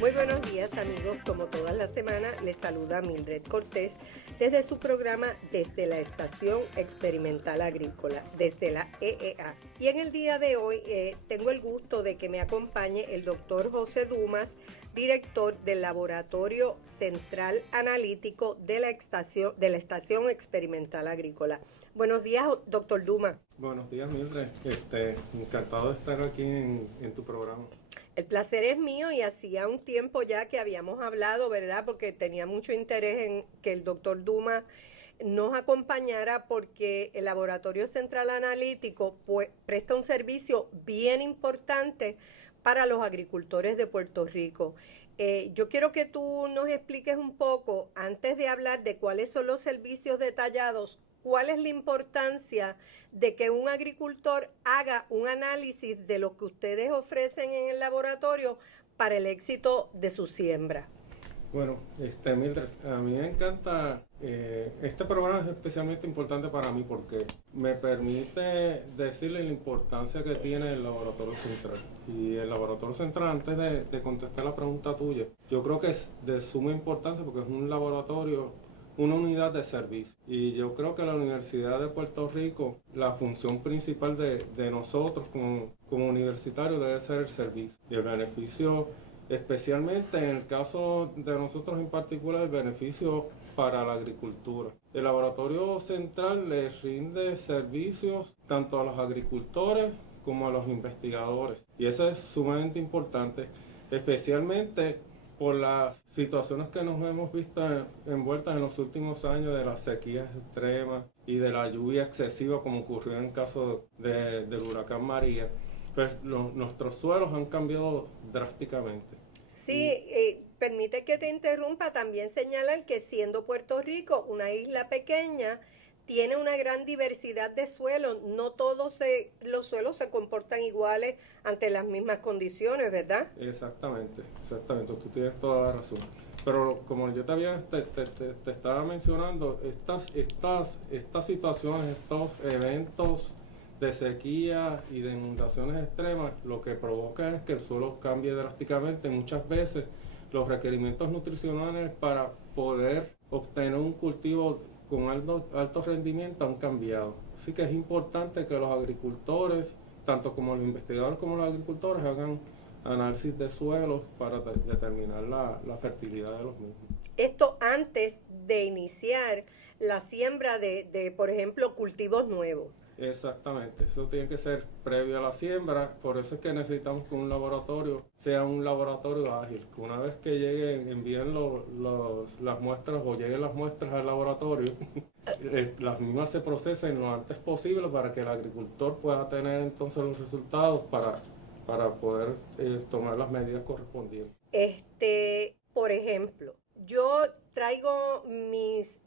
Muy buenos días amigos, como todas las semanas les saluda Mildred Cortés desde su programa Desde la Estación Experimental Agrícola, desde la EEA. Y en el día de hoy tengo el gusto de que me acompañe el doctor José Dumas, director del Laboratorio Central Analítico de la Estación Experimental Agrícola. Buenos días, doctor Dumas. Buenos días, Mildred. Encantado de estar aquí en tu programa. El placer es mío y hacía un tiempo ya que habíamos hablado, ¿verdad? Porque tenía mucho interés en que el doctor Dumas nos acompañara porque el Laboratorio Central Analítico presta un servicio bien importante para los agricultores de Puerto Rico. Yo quiero que tú nos expliques un poco, antes de hablar de cuáles son los servicios detallados, cuál es la importancia de que un agricultor haga un análisis de lo que ustedes ofrecen en el laboratorio para el éxito de su siembra. Bueno, Mildred, a mí me encanta, este programa es especialmente importante para mí porque me permite decirle la importancia que tiene el Laboratorio Central. Y el Laboratorio Central, antes de contestar la pregunta tuya, yo creo que es de suma importancia porque es un laboratorio, una unidad de servicio. Y yo creo que la Universidad de Puerto Rico, la función principal de nosotros como universitarios debe ser el servicio. Y el beneficio, especialmente en el caso de nosotros en particular, el beneficio para la agricultura. El Laboratorio Central le rinde servicios tanto a los agricultores como a los investigadores. Y eso es sumamente importante, especialmente por las situaciones que nos hemos visto envueltas en los últimos años de las sequías extremas y de la lluvia excesiva como ocurrió en el caso del huracán María, pues nuestros suelos han cambiado drásticamente. Sí, permite que te interrumpa, también señalar que siendo Puerto Rico una isla pequeña, tiene una gran diversidad de suelos, no todos los suelos se comportan iguales ante las mismas condiciones, ¿verdad? Exactamente, tú tienes toda la razón. Pero como yo te estaba mencionando, estas situaciones, estos eventos de sequía y de inundaciones extremas, lo que provoca es que el suelo cambie drásticamente. Muchas veces los requerimientos nutricionales para poder obtener un cultivo con alto rendimiento han cambiado. Así que es importante que los agricultores, tanto como los investigadores como los agricultores, hagan análisis de suelos para determinar la fertilidad de los mismos. Esto antes de iniciar la siembra de, por ejemplo, cultivos nuevos. Exactamente, eso tiene que ser previo a la siembra, por eso es que necesitamos que un laboratorio sea un laboratorio ágil, que una vez que envíen las muestras o lleguen las muestras al laboratorio, las mismas se procesen lo antes posible para que el agricultor pueda tener entonces los resultados para poder tomar las medidas correspondientes. Por ejemplo, yo traigo mis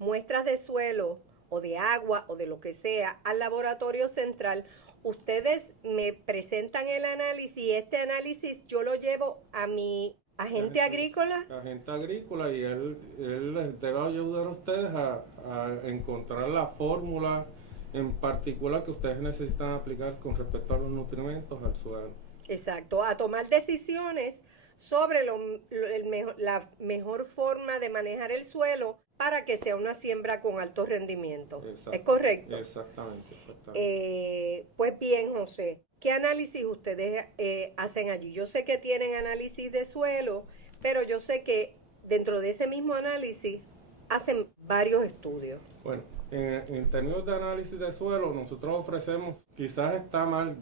muestras de suelo o de agua o de lo que sea al laboratorio central. Ustedes me presentan el análisis y este análisis yo lo llevo a mi agente agrícola. Agente agrícola, y él les debe ayudar a ustedes a encontrar la fórmula en particular que ustedes necesitan aplicar con respecto a los nutrimentos al suelo. Exacto, a tomar decisiones sobre la mejor forma de manejar el suelo para que sea una siembra con alto rendimiento. Exacto. ¿Es correcto? Exactamente. Pues bien, José, ¿qué análisis ustedes hacen allí? Yo sé que tienen análisis de suelo, pero yo sé que dentro de ese mismo análisis hacen varios estudios. Bueno, en términos de análisis de suelo, nosotros ofrecemos, quizás está mal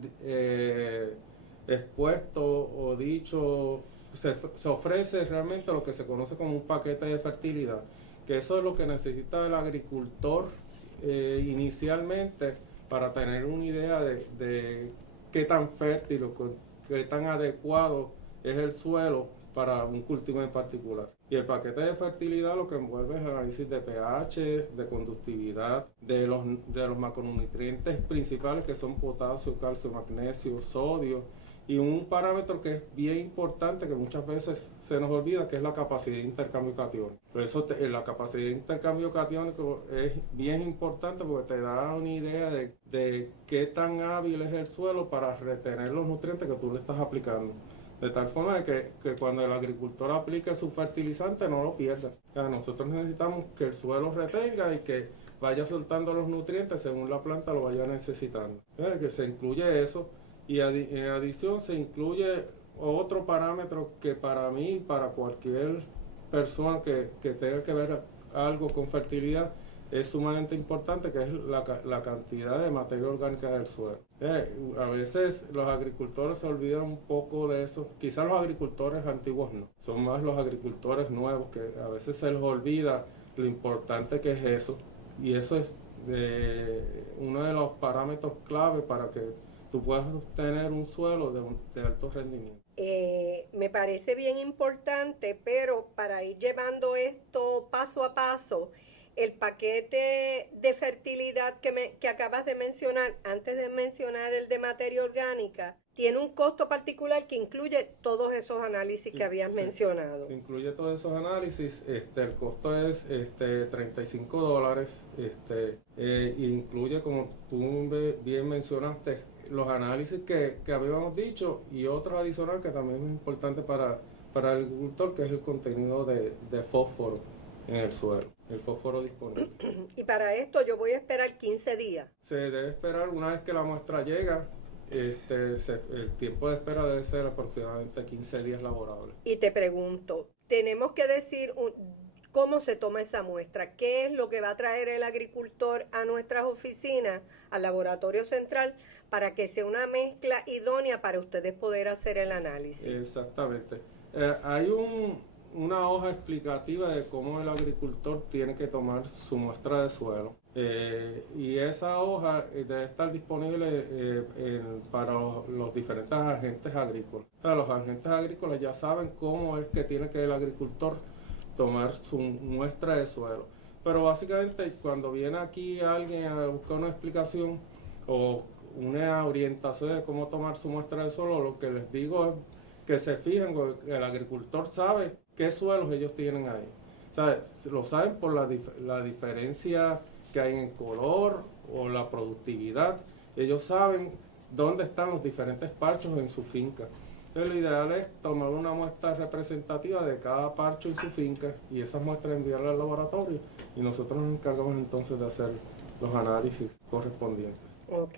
expuesto o dicho, se ofrece realmente lo que se conoce como un paquete de fertilidad, que eso es lo que necesita el agricultor inicialmente para tener una idea de qué tan fértil o qué tan adecuado es el suelo para un cultivo en particular. Y el paquete de fertilidad lo que envuelve es el análisis de pH, de conductividad, de los macronutrientes principales que son potasio, calcio, magnesio, sodio, Y un parámetro que es bien importante, que muchas veces se nos olvida, que es la capacidad de intercambio catiónico. Por eso la capacidad de intercambio catiónico es bien importante porque te da una idea de qué tan hábil es el suelo para retener los nutrientes que tú le estás aplicando. De tal forma que cuando el agricultor aplique su fertilizante no lo pierda. O sea, nosotros necesitamos que el suelo retenga y que vaya soltando los nutrientes según la planta lo vaya necesitando. Que se incluye eso. Y en adición se incluye otro parámetro que para mí, para cualquier persona que tenga que ver algo con fertilidad, es sumamente importante, que es la cantidad de materia orgánica del suelo. A veces los agricultores se olvidan un poco de eso, quizás los agricultores antiguos no, son más los agricultores nuevos que a veces se les olvida lo importante que es eso, y eso es uno de los parámetros clave para que tú puedas obtener un suelo de alto rendimiento. Me parece bien importante, pero para ir llevando esto paso a paso, el paquete de fertilidad que acabas de mencionar, antes de mencionar el de materia orgánica, tiene un costo particular que incluye todos esos análisis que habías mencionado. Incluye todos esos análisis, el costo es $35, incluye, como tú bien mencionaste, los análisis que habíamos dicho y otro adicional que también es importante para el agricultor, que es el contenido de fósforo en el suelo, el fósforo disponible. Y para esto yo voy a esperar 15 días. Se debe esperar una vez que la muestra llega. El tiempo de espera debe ser aproximadamente 15 días laborables. Y te pregunto, tenemos que decir cómo se toma esa muestra, qué es lo que va a traer el agricultor a nuestras oficinas, al laboratorio central, para que sea una mezcla idónea para ustedes poder hacer el análisis. Exactamente. Hay una hoja explicativa de cómo el agricultor tiene que tomar su muestra de suelo. Y esa hoja debe estar disponible para los diferentes agentes agrícolas. O sea, los agentes agrícolas ya saben cómo es que tiene que el agricultor tomar su muestra de suelo. Pero básicamente cuando viene aquí alguien a buscar una explicación o una orientación de cómo tomar su muestra de suelo, lo que les digo es que se fijen, porque el agricultor sabe qué suelos ellos tienen ahí. O sea, lo saben por la diferencia que hay en color o la productividad. Ellos saben dónde están los diferentes parchos en su finca. Entonces, lo ideal es tomar una muestra representativa de cada parcho en su finca y esas muestras enviarlas al laboratorio y nosotros nos encargamos entonces de hacer los análisis correspondientes. Ok.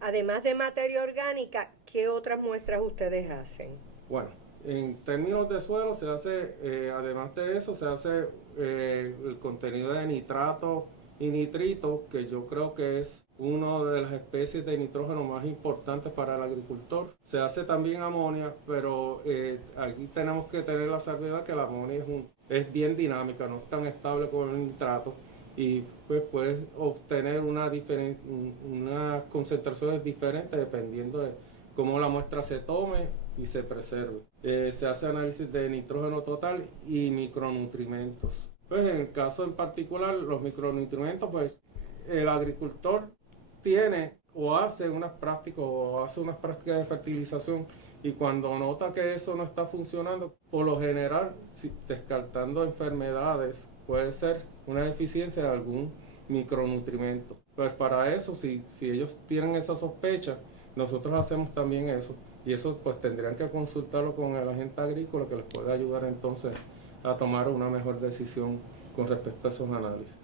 Además de materia orgánica, ¿qué otras muestras ustedes hacen? Bueno, en términos de suelo se hace, además de eso, se hace el contenido de nitrato y nitrito, que yo creo que es una de las especies de nitrógeno más importantes para el agricultor. Se hace también amonia, pero aquí tenemos que tener la salvedad que la amonia es bien dinámica, no es tan estable como el nitrato, y pues puedes obtener unas concentraciones diferentes dependiendo de cómo la muestra se tome y se preserve. Se hace análisis de nitrógeno total y micronutrimentos. Pues en el caso en particular, los micronutrimentos, pues el agricultor tiene o hace unas prácticas de fertilización y cuando nota que eso no está funcionando, por lo general, descartando enfermedades, puede ser una deficiencia de algún micronutrimento. Pues para eso, si ellos tienen esa sospecha, nosotros hacemos también eso. Y eso pues tendrían que consultarlo con el agente agrícola que les puede ayudar entonces a tomar una mejor decisión con respecto a esos análisis.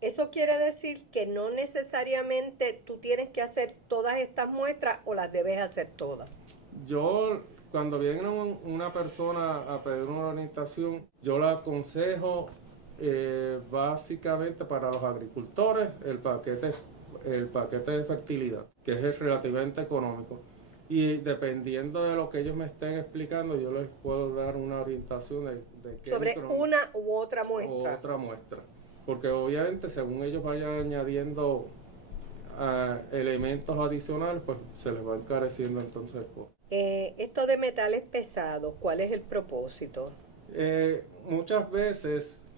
Eso quiere decir que no necesariamente tú tienes que hacer todas estas muestras o las debes hacer todas. Yo, cuando viene una persona a pedir una orientación, yo la aconsejo básicamente para los agricultores el paquete de fertilidad, que es relativamente económico. Y dependiendo de lo que ellos me estén explicando, yo les puedo dar una orientación de qué sobre una u otra muestra. Otra muestra. Porque obviamente según ellos vayan añadiendo elementos adicionales, pues se les va encareciendo entonces el costo. Esto de metales pesados, ¿cuál es el propósito? Muchas veces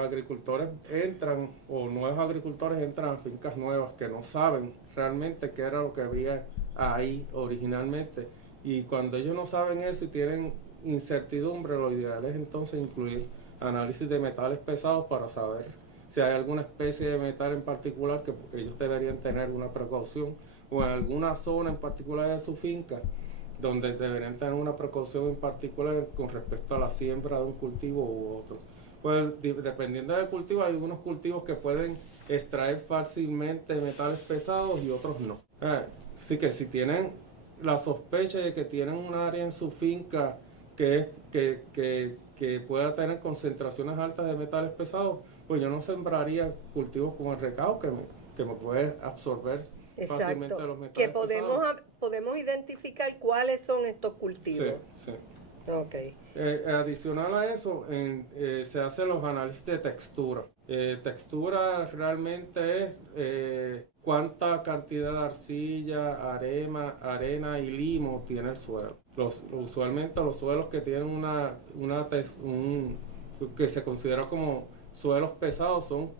agricultores entran, o nuevos agricultores entran a fincas nuevas que no saben realmente qué era lo que había ahí originalmente Y cuando ellos no saben eso y tienen incertidumbre, lo ideal es entonces incluir análisis de metales pesados para saber si hay alguna especie de metal en particular que ellos deberían tener una precaución, o en alguna zona en particular de su finca donde deberían tener una precaución en particular con respecto a la siembra de un cultivo u otro. Pues dependiendo del cultivo, hay unos cultivos que pueden extraer fácilmente metales pesados y otros no. Así que si tienen la sospecha de que tienen un área en su finca que pueda tener concentraciones altas de metales pesados, pues yo no sembraría cultivos como el recao, que me puede absorber fácilmente los metales que pesados. podemos identificar cuáles son estos cultivos. Sí, sí. Okay. Adicional a eso, se hacen los análisis de textura. Textura realmente es cuánta cantidad de arcilla, arena y limo tiene el suelo. Usualmente los suelos que tienen que se considera como suelos pesados son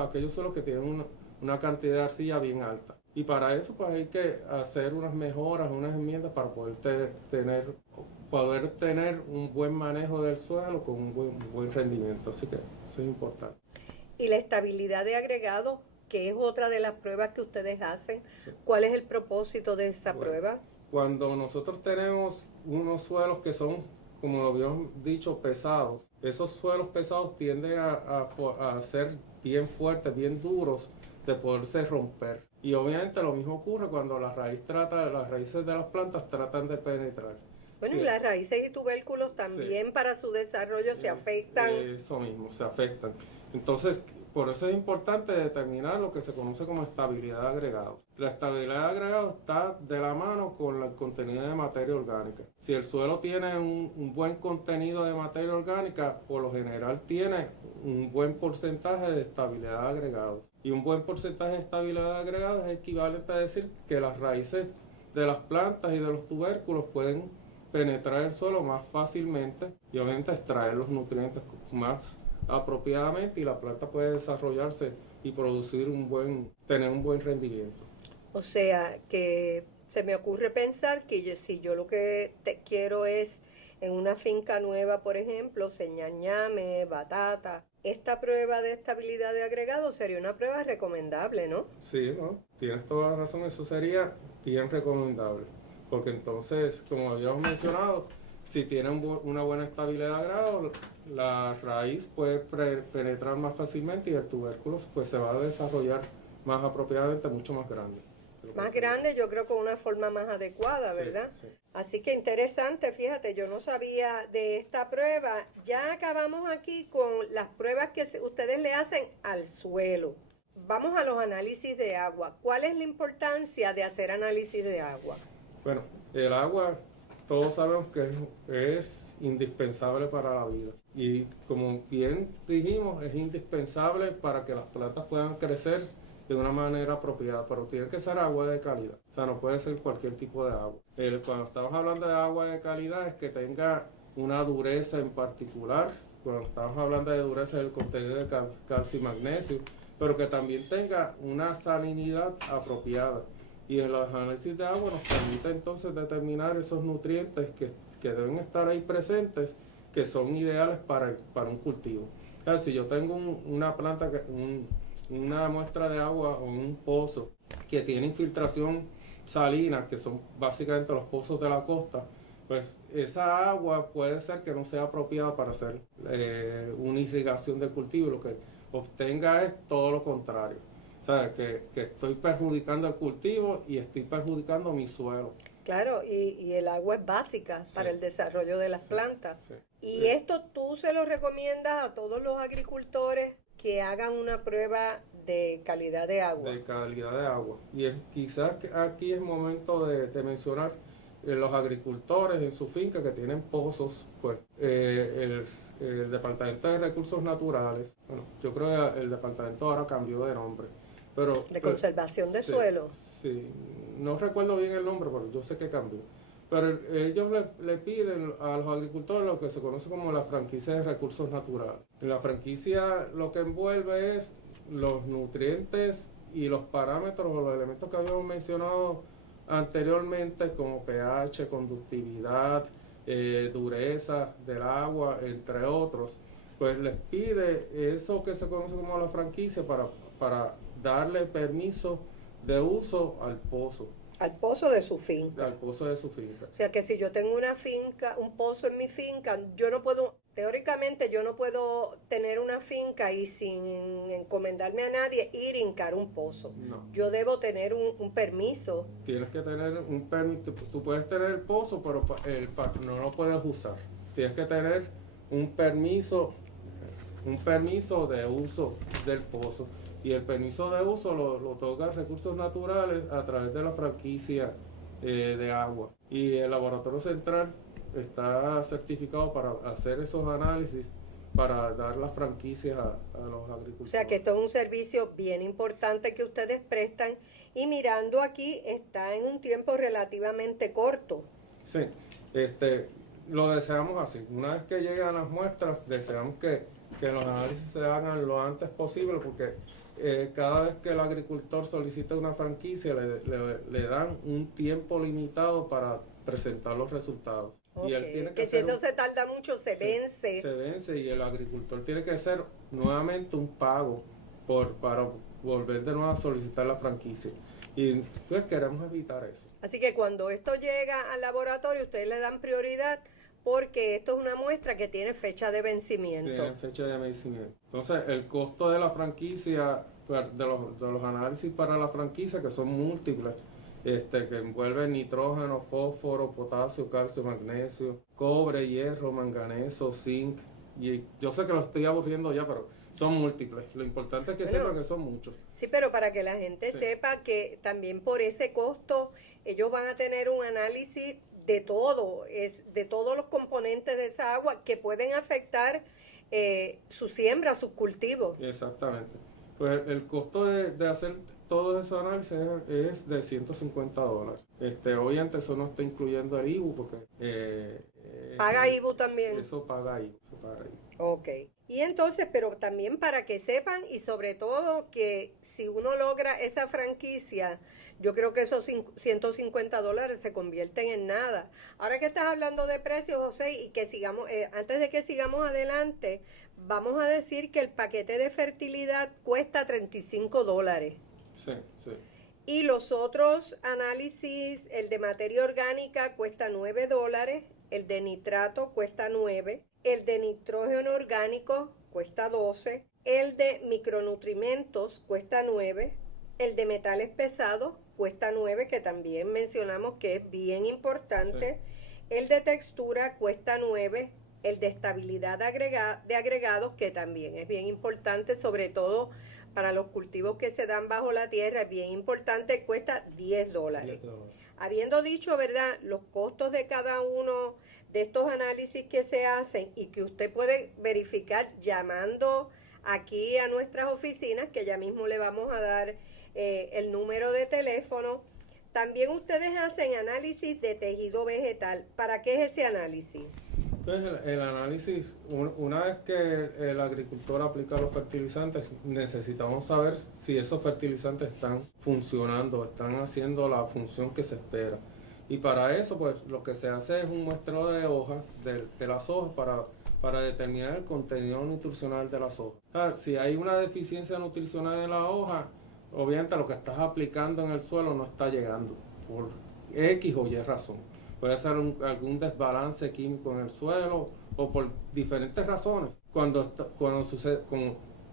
aquellos suelos que tienen una cantidad de arcilla bien alta. Y para eso pues hay que hacer unas mejoras, unas enmiendas para poder tener un buen manejo del suelo con un buen rendimiento. Así que eso es importante. Y la estabilidad de agregado, que es otra de las pruebas que ustedes hacen, sí. ¿Cuál es el propósito de esa prueba? Cuando nosotros tenemos unos suelos que son, como lo habíamos dicho, pesados, esos suelos pesados tienden a ser bien fuertes, bien duros, de poderse romper. Y obviamente lo mismo ocurre cuando las raíces de las plantas tratan de penetrar. Bueno, y las raíces y tubérculos también para su desarrollo se afectan. Eso mismo, se afectan. Entonces, por eso es importante determinar lo que se conoce como estabilidad de agregados. La estabilidad de agregados está de la mano con el contenido de materia orgánica. Si el suelo tiene un buen contenido de materia orgánica, por lo general tiene un buen porcentaje de estabilidad de agregados. Y un buen porcentaje de estabilidad de agregados es equivalente a decir que las raíces de las plantas y de los tubérculos pueden penetrar el suelo más fácilmente y obviamente extraer los nutrientes más apropiadamente, y la planta puede desarrollarse y tener un buen rendimiento. O sea, que se me ocurre pensar que si yo lo que quiero es en una finca nueva, por ejemplo, ñame, batata, esta prueba de estabilidad de agregado sería una prueba recomendable, ¿no? Sí, ¿no? Tienes toda la razón, eso sería bien recomendable, porque entonces, como habíamos mencionado, si tiene una buena estabilidad de agregado, la raíz puede penetrar más fácilmente y el tubérculo pues se va a desarrollar más apropiadamente, mucho más grande. Más grande, yo creo, con una forma más adecuada, ¿verdad? Sí. Así que interesante, fíjate, yo no sabía de esta prueba. Ya acabamos aquí con las pruebas que ustedes le hacen al suelo. Vamos a los análisis de agua. ¿Cuál es la importancia de hacer análisis de agua? Bueno, el agua, todos sabemos que es indispensable para la vida. Y como bien dijimos, es indispensable para que las plantas puedan crecer de una manera apropiada, pero tiene que ser agua de calidad. O sea, no puede ser cualquier tipo de agua. Cuando estamos hablando de agua de calidad es que tenga una dureza en particular. Cuando estamos hablando de dureza del contenido de calcio y magnesio, pero que también tenga una salinidad apropiada. Y en los análisis de agua nos permite entonces determinar esos nutrientes que deben estar ahí presentes, que son ideales para un cultivo. O sea, si yo tengo una planta, una muestra de agua o un pozo que tiene infiltración salina, que son básicamente los pozos de la costa, pues esa agua puede ser que no sea apropiada para hacer una irrigación del cultivo, y lo que obtenga es todo lo contrario. O sea, que estoy perjudicando el cultivo y estoy perjudicando mi suelo. Claro, y el agua es básica para el desarrollo de las plantas. Sí. Y esto tú se lo recomiendas a todos los agricultores que hagan una prueba de calidad de agua. De calidad de agua. Y quizás aquí es momento de mencionar los agricultores en su finca que tienen pozos, pues el Departamento de Recursos Naturales, bueno, yo creo que el departamento ahora cambió de nombre, pero de conservación de suelo. Sí, no recuerdo bien el nombre, pero yo sé que cambió. Pero ellos le piden a los agricultores lo que se conoce como la franquicia de recursos naturales. En la franquicia lo que envuelve es los nutrientes y los parámetros o los elementos que habíamos mencionado anteriormente, como pH, conductividad, dureza del agua, entre otros, pues les pide eso que se conoce como la franquicia para darle permiso de uso al pozo. Al pozo de su finca. Al pozo de su finca. O sea que si yo tengo una finca, un pozo en mi finca, yo no puedo, teóricamente yo no puedo tener una finca y sin encomendarme a nadie ir a hincar un pozo. No. Yo debo tener un permiso. Tienes que tener un permiso. Tú puedes tener el pozo, pero no lo puedes usar. Tienes que tener un permiso de uso del pozo. Y el permiso de uso lo otorga Recursos Naturales a través de la franquicia de agua. Y el laboratorio central está certificado para hacer esos análisis, para dar las franquicias a los agricultores. O sea que esto es un servicio bien importante que ustedes prestan y mirando aquí está en un tiempo relativamente corto. Sí, lo deseamos así. Una vez que llegan las muestras, deseamos que los análisis se hagan lo antes posible porque cada vez que el agricultor solicita una franquicia le dan un tiempo limitado para presentar los resultados. Okay. Y él tiene que si eso se tarda mucho se vence. Se vence y el agricultor tiene que hacer nuevamente un pago para volver de nuevo a solicitar la franquicia. Y pues queremos evitar eso. Así que cuando esto llega al laboratorio ustedes le dan prioridad porque esto es una muestra que tiene fecha de vencimiento. Tiene fecha de vencimiento. Entonces, el costo de la franquicia, de los análisis para la franquicia, que son múltiples, que envuelven nitrógeno, fósforo, potasio, calcio, magnesio, cobre, hierro, manganeso, zinc. Y yo sé que lo estoy aburriendo ya, pero son múltiples. Lo importante es que sepan que son muchos. Sí, pero para que la gente sepa que también por ese costo ellos van a tener un análisis de todo, de todos los componentes de esa agua que pueden afectar su siembra, sus cultivos. Exactamente. Pues el costo de hacer todos esos análisis es de $150. Obviamente eso no está incluyendo el IBU porque... ¿Paga IBU también? Eso paga IBU. Ok. Y entonces, pero también para que sepan y sobre todo que si uno logra esa franquicia, yo creo que esos $150 se convierten en nada. Ahora que estás hablando de precios, José, y que sigamos, antes de que sigamos adelante, vamos a decir que el paquete de fertilidad cuesta $35. Sí, sí. Y los otros análisis, el de materia orgánica cuesta $9, el de nitrato cuesta $9, el de nitrógeno orgánico cuesta $12, el de micronutrimentos cuesta $9, el de metales pesados cuesta $9, que también mencionamos que es bien importante, el de textura cuesta $9, el de estabilidad de agregados, que también es bien importante, sobre todo para los cultivos que se dan bajo la tierra, es bien importante, cuesta $10. Habiendo dicho, ¿verdad?, los costos de cada uno de estos análisis que se hacen y que usted puede verificar llamando aquí a nuestras oficinas, que ya mismo le vamos a dar el número de teléfono. También ustedes hacen análisis de tejido vegetal. ¿Para qué es ese análisis? Pues el análisis, una vez que el agricultor aplica los fertilizantes, necesitamos saber si esos fertilizantes están funcionando, están haciendo la función que se espera. Y para eso, pues, lo que se hace es un muestreo de hojas, de las hojas, para determinar el contenido nutricional de las hojas. O sea, si hay una deficiencia nutricional en la hoja, obviamente lo que estás aplicando en el suelo no está llegando, por X o Y razón. Puede ser algún desbalance químico en el suelo o por diferentes razones. Cuando sucede,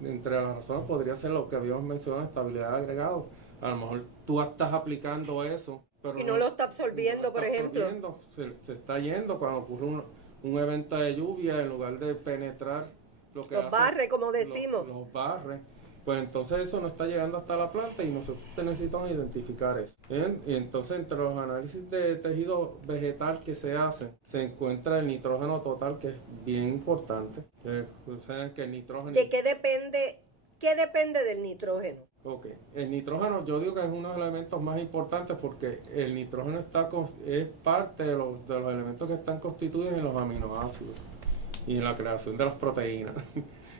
entre las razones podría ser lo que habíamos mencionado, estabilidad de agregado. A lo mejor tú estás aplicando eso, pero y no lo está absorbiendo, por ejemplo. Se está yendo cuando ocurre un evento de lluvia, en lugar de penetrar lo que los hace, barre, como decimos. Los barre. Pues entonces eso no está llegando hasta la planta y nosotros necesitamos identificar eso. ¿Bien? Y entonces entre los análisis de tejido vegetal que se hacen, se encuentra el nitrógeno total, que es bien importante. O sea, que el nitrógeno... ¿De qué depende del nitrógeno? Ok, el nitrógeno yo digo que es uno de los elementos más importantes porque el nitrógeno es parte de los elementos que están constituidos en los aminoácidos y en la creación de las proteínas.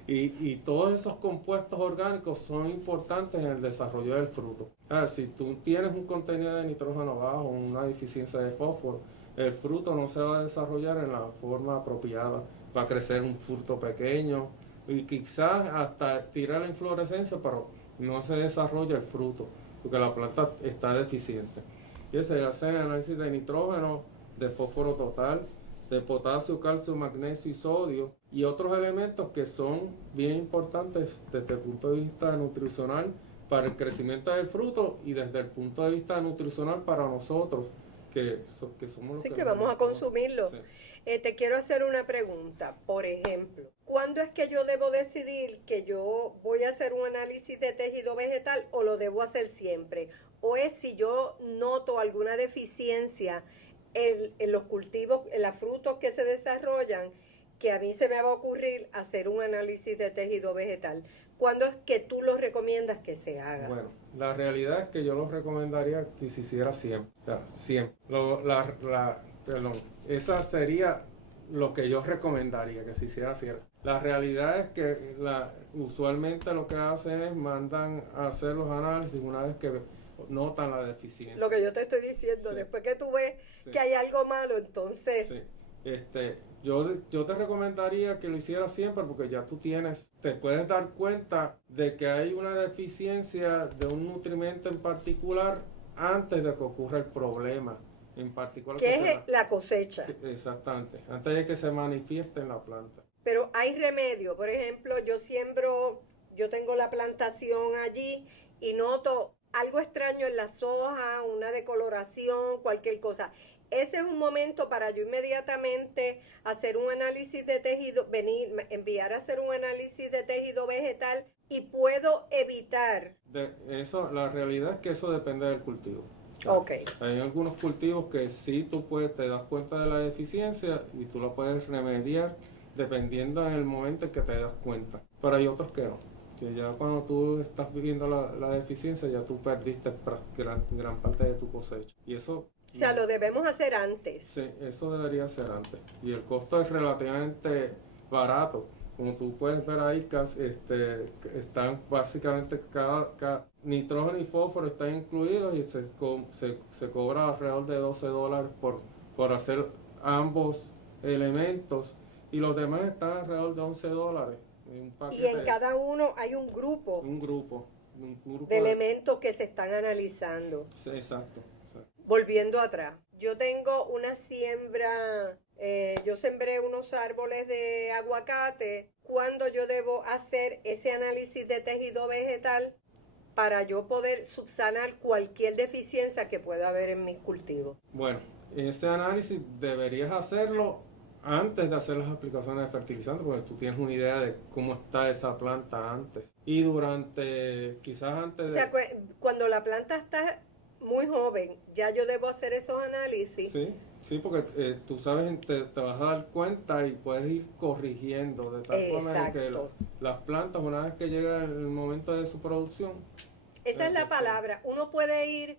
Y todos esos compuestos orgánicos son importantes en el desarrollo del fruto. Si tú tienes un contenido de nitrógeno bajo, una deficiencia de fósforo, el fruto no se va a desarrollar en la forma apropiada. Va a crecer un fruto pequeño y quizás hasta tirar la inflorescencia, pero no se desarrolla el fruto porque la planta está deficiente. Y se hace el análisis de nitrógeno, de fósforo total, de potasio, calcio, magnesio y sodio y otros elementos que son bien importantes desde el punto de vista nutricional para el crecimiento del fruto y desde el punto de vista nutricional para nosotros que somos los que vamos a consumirlo. Sí. Te quiero hacer una pregunta. Por ejemplo, ¿cuándo es que yo debo decidir que yo voy a hacer un análisis de tejido vegetal o lo debo hacer siempre? ¿O es si yo noto alguna deficiencia en los cultivos, en los frutos que se desarrollan, que a mí se me va a ocurrir hacer un análisis de tejido vegetal? ¿Cuándo es que tú lo recomiendas que se haga? Bueno, la realidad es que yo lo recomendaría que se hiciera siempre. O sea, siempre. Esa sería lo que yo recomendaría, que se hiciera siempre. La realidad es que usualmente lo que hacen es mandan a hacer los análisis una vez que notan la deficiencia. Lo que yo te estoy diciendo, sí. Después que tú ves que hay algo malo, entonces... Sí. Yo te recomendaría que lo hicieras siempre porque ya tú te puedes dar cuenta de que hay una deficiencia de un nutrimento en particular antes de que ocurra el problema en particular. Que es la cosecha. Exactamente, antes de que se manifieste en la planta. Pero hay remedio, por ejemplo, yo tengo la plantación allí y noto algo extraño en las hojas, una decoloración, cualquier cosa. Ese es un momento para yo inmediatamente hacer un análisis de tejido, enviar a hacer un análisis de tejido vegetal y puedo evitar. La realidad es que eso depende del cultivo. Okay. Hay algunos cultivos que sí te das cuenta de la deficiencia y tú lo puedes remediar dependiendo en el momento en que te das cuenta. Pero hay otros que no. Que ya cuando tú estás viviendo la deficiencia ya tú perdiste gran parte de tu cosecha. Y eso... O sea, lo debemos hacer antes. Sí, eso debería ser antes. Y el costo es relativamente barato. Como tú puedes ver ahí, están básicamente cada nitrógeno y fósforo están incluidos y se cobra alrededor de $12 por hacer ambos elementos. Y los demás están alrededor de $11. Y en cada uno hay un grupo. Un grupo de elementos que se están analizando. Sí, exacto. Volviendo atrás, yo tengo una siembra, yo sembré unos árboles de aguacate. ¿Cuándo yo debo hacer ese análisis de tejido vegetal para yo poder subsanar cualquier deficiencia que pueda haber en mis cultivos? Bueno, ese análisis deberías hacerlo antes de hacer las aplicaciones de fertilizantes, porque tú tienes una idea de cómo está esa planta antes. Y quizás antes de... O sea, cuando la planta está muy joven, ya yo debo hacer esos análisis. Sí, porque tú sabes, te vas a dar cuenta y puedes ir corrigiendo de tal forma que las plantas, una vez que llega el momento de su producción. Esa es la palabra. Uno puede ir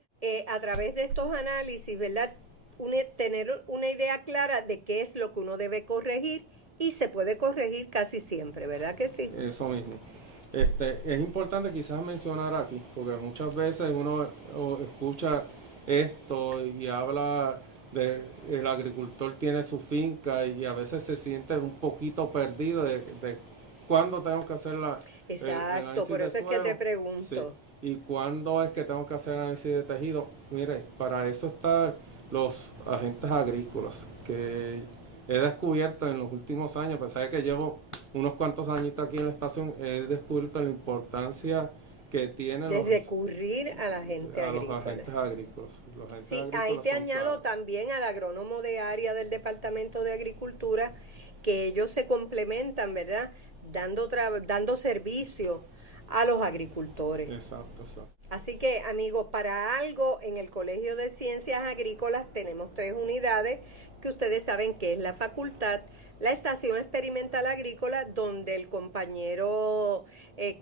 a través de estos análisis, ¿verdad? Tener una idea clara de qué es lo que uno debe corregir y se puede corregir casi siempre, ¿verdad que sí? Eso mismo. Es importante quizás mencionar aquí, porque muchas veces uno escucha esto y habla de el agricultor tiene su finca y a veces se siente un poquito perdido de cuándo tengo que hacer Exacto, por eso es que te pregunto. Sí, y cuándo es que tengo que hacer análisis de tejido. Mire, para eso están los agentes agrícolas, que he descubierto en los últimos años, a pesar de que llevo unos cuantos añitos aquí en la estación, he descubierto la importancia que tiene de recurrir a la gente agrícola. Los agentes agrícolas. Sí, ahí te añado también al agrónomo de área del Departamento de Agricultura, que ellos se complementan, ¿verdad? Dando servicio a los agricultores. Exacto. Así que, amigos, para algo en el Colegio de Ciencias Agrícolas tenemos 3 unidades que ustedes saben que es la facultad, la Estación Experimental Agrícola, donde el compañero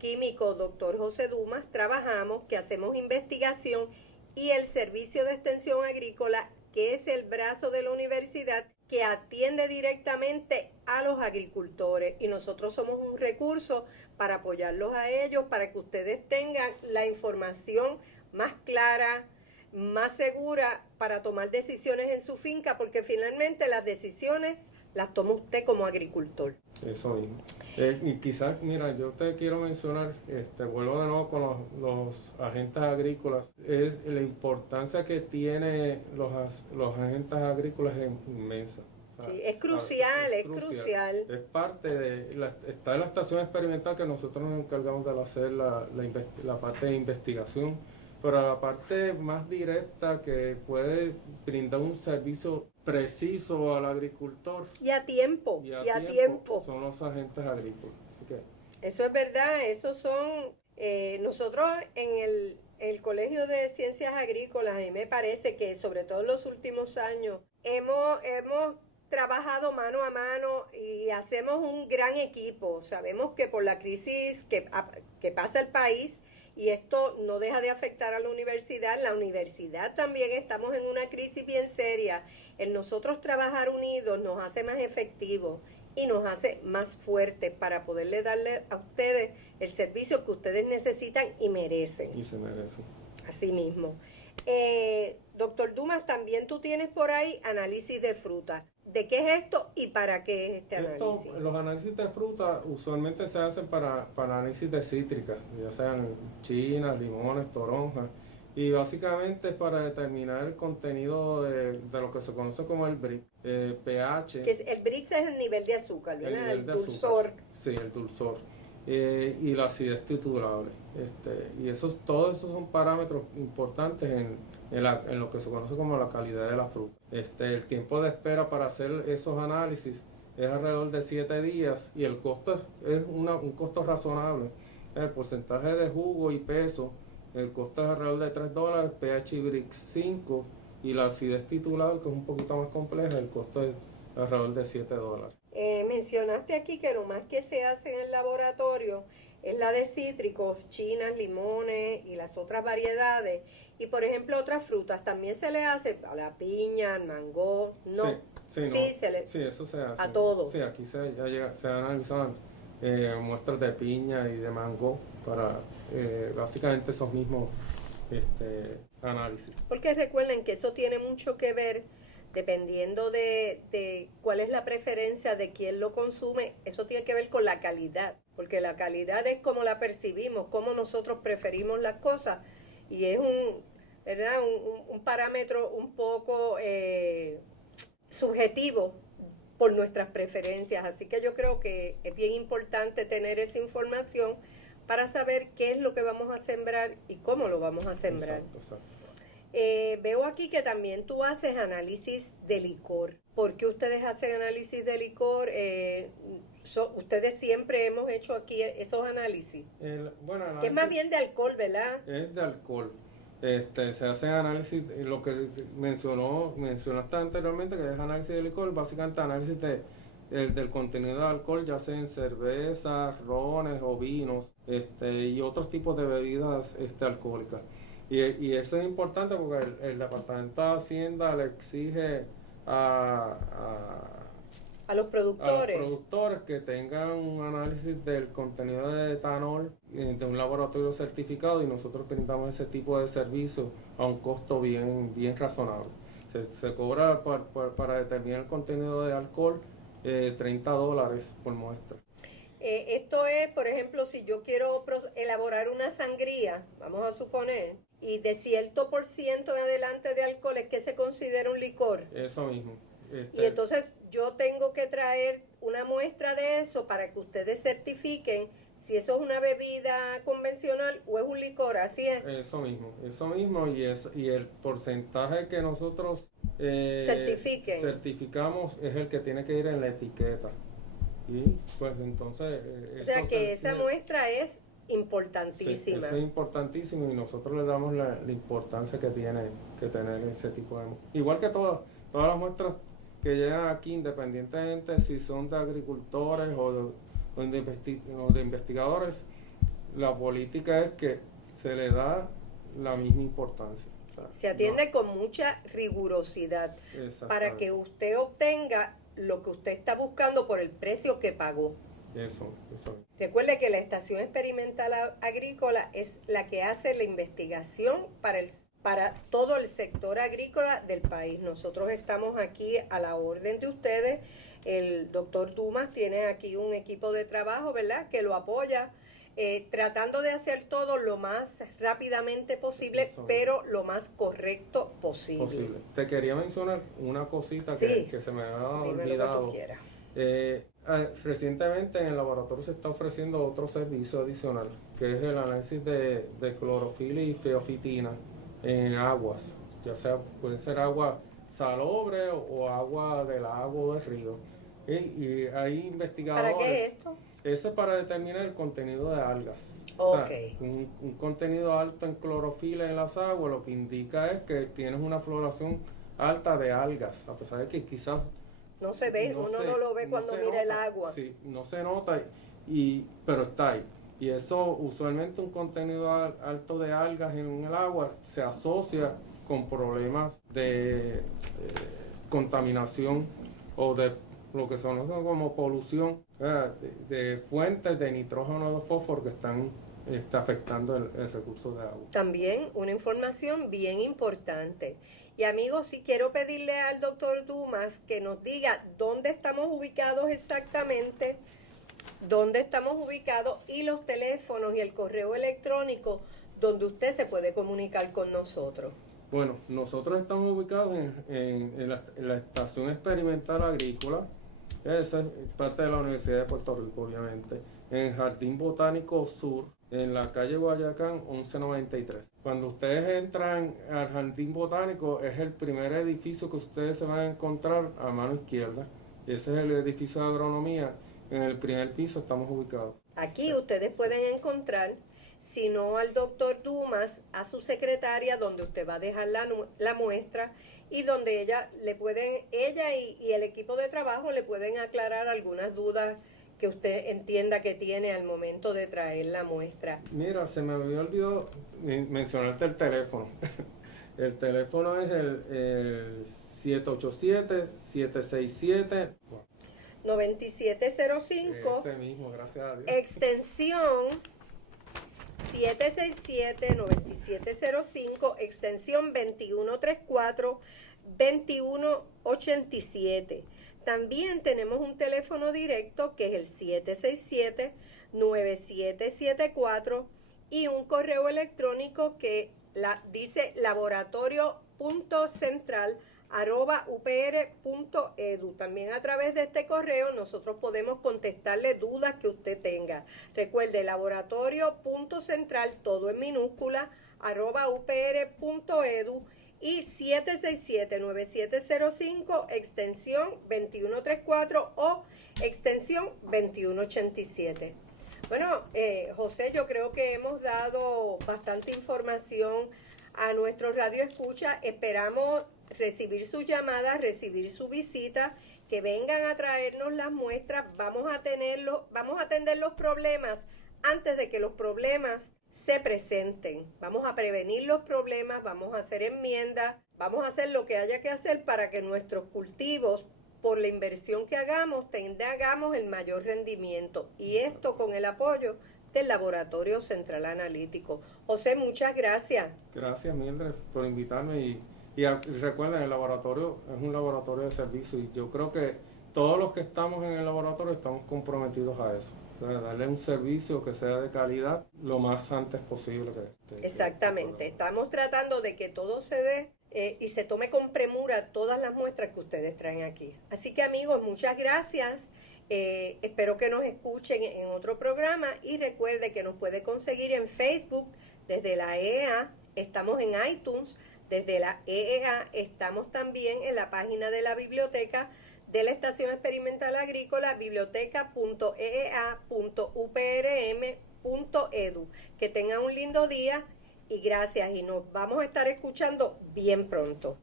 químico doctor José Dumas trabajamos, que hacemos investigación, y el Servicio de Extensión Agrícola, que es el brazo de la universidad que atiende directamente a los agricultores y nosotros somos un recurso para apoyarlos a ellos, para que ustedes tengan la información más clara, más segura para tomar decisiones en su finca, porque finalmente las decisiones las toma usted como agricultor. Eso mismo. Y quizás, mira, yo te quiero mencionar, vuelvo de nuevo con los agentes agrícolas, es la importancia que tiene los agentes agrícolas es inmensa. O sea, sí, es crucial, es crucial. Es parte está en la estación experimental que nosotros nos encargamos de hacer la parte de investigación, pero la parte más directa que puede brindar un servicio preciso al agricultor y a tiempo, son los agentes agrícolas. Así que eso es verdad, esos son, nosotros en el Colegio de Ciencias Agrícolas, a mí me parece que sobre todo en los últimos años hemos trabajado mano a mano y hacemos un gran equipo. Sabemos que por la crisis que pasa el país, y esto no deja de afectar a la universidad también estamos en una crisis bien seria. El nosotros trabajar unidos nos hace más efectivos y nos hace más fuertes para poderle darle a ustedes el servicio que ustedes necesitan y merecen. Y se merecen. Así mismo. Doctor Dumas, también tú tienes por ahí análisis de fruta. ¿De qué es esto y para qué es este análisis? Los análisis de fruta usualmente se hacen para análisis de cítricas, ya sean chinas, limones, toronjas, y básicamente es para determinar el contenido de lo que se conoce como el Brix, pH. El Brix es el nivel de azúcar, ¿verdad? El dulzor. Azúcar. Sí, el dulzor. Y la acidez triturable. Y todos esos son parámetros importantes en lo que se conoce como la calidad de la fruta. El tiempo de espera para hacer esos análisis es alrededor de 7 días y el costo es un costo razonable. El porcentaje de jugo y peso, el costo es alrededor de $3, pH Brix 5 y la acidez titular, que es un poquito más compleja, el costo es alrededor de $7. Mencionaste aquí que lo más que se hace en el laboratorio es la de cítricos, chinas, limones y las otras variedades. Y por ejemplo, otras frutas también se le hace a la piña, al mango, ¿no? Sí, eso se hace. A todo. Sí, aquí se analizan muestras de piña y de mango para básicamente esos mismos análisis. Porque recuerden que eso tiene mucho que ver, dependiendo de cuál es la preferencia de quién lo consume, eso tiene que ver con la calidad, porque la calidad es como la percibimos, cómo nosotros preferimos las cosas, y es un parámetro un poco subjetivo por nuestras preferencias, así que yo creo que es bien importante tener esa información para saber qué es lo que vamos a sembrar y cómo lo vamos a sembrar. Exacto. Veo aquí que también tú haces análisis de licor. ¿Por qué ustedes hacen análisis de licor? Ustedes siempre hemos hecho aquí esos análisis. Que es más bien de alcohol, ¿verdad? Es de alcohol. Se hace análisis, lo que mencionaste anteriormente, que es análisis de licor, básicamente análisis del contenido de alcohol, ya sea en cervezas, rones o vinos, y otros tipos de bebidas alcohólicas. Y eso es importante porque el Departamento de Hacienda le exige a los productores que tengan un análisis del contenido de etanol de un laboratorio certificado, y nosotros brindamos ese tipo de servicio a un costo bien razonable. Se cobra para determinar el contenido de alcohol $30 por muestra. Esto es, por ejemplo, si yo quiero elaborar una sangría, vamos a suponer, y de cierto por ciento en adelante de alcohol, ¿es que se considera un licor? Eso mismo. Y entonces yo tengo que traer una muestra de eso para que ustedes certifiquen si eso es una bebida convencional o es un licor, ¿así es? Eso mismo, y el porcentaje que nosotros certificamos es el que tiene que ir en la etiqueta. Y pues entonces... o sea que esa muestra es importantísima. Sí, eso es importantísimo, y nosotros le damos la importancia que tiene que tener ese tipo de... Igual que todas las muestras que llegan aquí, independientemente si son de agricultores o de investigadores, la política es que se le da la misma importancia. Se atiende con mucha rigurosidad para que usted obtenga lo que usted está buscando por el precio que pagó. Eso. Recuerde que la Estación Experimental Agrícola es la que hace la investigación para todo el sector agrícola del país. Nosotros estamos aquí a la orden de ustedes. El doctor Dumas tiene aquí un equipo de trabajo, ¿verdad?, que lo apoya, tratando de hacer todo lo más rápidamente posible, pero lo más correcto posible. Te quería mencionar una cosita que se me había olvidado. Lo que tú quieras. Recientemente en el laboratorio se está ofreciendo otro servicio adicional, que es el análisis de clorofila y feofitina en aguas, ya sea puede ser agua salobre o agua del lago o del río. Y hay investigadores. ¿Para qué es esto? Eso es para determinar el contenido de algas. Okay. O sea, un contenido alto en clorofila en las aguas lo que indica es que tienes una floración alta de algas, a pesar de que quizás no se ve, no lo ve cuando mira el agua. Sí, no se nota, pero está ahí. Y eso, usualmente un contenido alto de algas en el agua se asocia con problemas de contaminación o de lo que se conoce como polución de fuentes de nitrógeno o de fósforo que están afectando el recurso de agua. También una información bien importante. Y amigos, sí quiero pedirle al doctor Dumas que nos diga dónde estamos ubicados exactamente, y los teléfonos y el correo electrónico donde usted se puede comunicar con nosotros. Bueno, nosotros estamos ubicados en la Estación Experimental Agrícola. Esa es parte de la Universidad de Puerto Rico, obviamente, en el Jardín Botánico Sur, en la calle Guayacán 1193. Cuando ustedes entran al Jardín Botánico, es el primer edificio que ustedes se van a encontrar a mano izquierda. Ese es el edificio de agronomía. En el primer piso estamos ubicados. Aquí ustedes pueden encontrar, si no al doctor Dumas, a su secretaria, donde usted va a dejar la muestra y donde ella y el equipo de trabajo le pueden aclarar algunas dudas que usted entienda que tiene al momento de traer la muestra. Mira, se me había olvidado mencionarte el teléfono. El teléfono es el 787-767... 9705. Ese mismo, gracias a Dios. Extensión 767-9705, extensión 2134-2187. También tenemos un teléfono directo que es el 767-9774 y un correo electrónico que dice laboratorio.central@upr.edu. También a través de este correo nosotros podemos contestarle dudas que usted tenga. Recuerde, laboratorio.central, todo en minúscula, @upr.edu y 767-9705, extensión 2134 o extensión 2187. Bueno, José, yo creo que hemos dado bastante información a nuestro radio escucha. Esperamos recibir sus llamadas, recibir su visita, que vengan a traernos las muestras. Vamos a atender los problemas antes de que los problemas se presenten. Vamos a prevenir los problemas, vamos a hacer enmiendas, vamos a hacer lo que haya que hacer para que nuestros cultivos, por la inversión que hagamos, tengamos el mayor rendimiento. Y esto con el apoyo del Laboratorio Central Analítico. José, muchas gracias. Gracias, Mildred, por invitarme. Y recuerden, el laboratorio es un laboratorio de servicio y yo creo que todos los que estamos en el laboratorio estamos comprometidos a eso. Darle un servicio que sea de calidad lo más antes posible. Exactamente. Estamos tratando de que todo se dé y se tome con premura todas las muestras que ustedes traen aquí. Así que, amigos, muchas gracias. Espero que nos escuchen en otro programa y recuerde que nos puede conseguir en Facebook desde la EEA. Estamos en iTunes desde la EEA. Estamos también en la página de la biblioteca de la Estación Experimental Agrícola, biblioteca.eea.uprm.edu. Que tengan un lindo día y gracias, y nos vamos a estar escuchando bien pronto.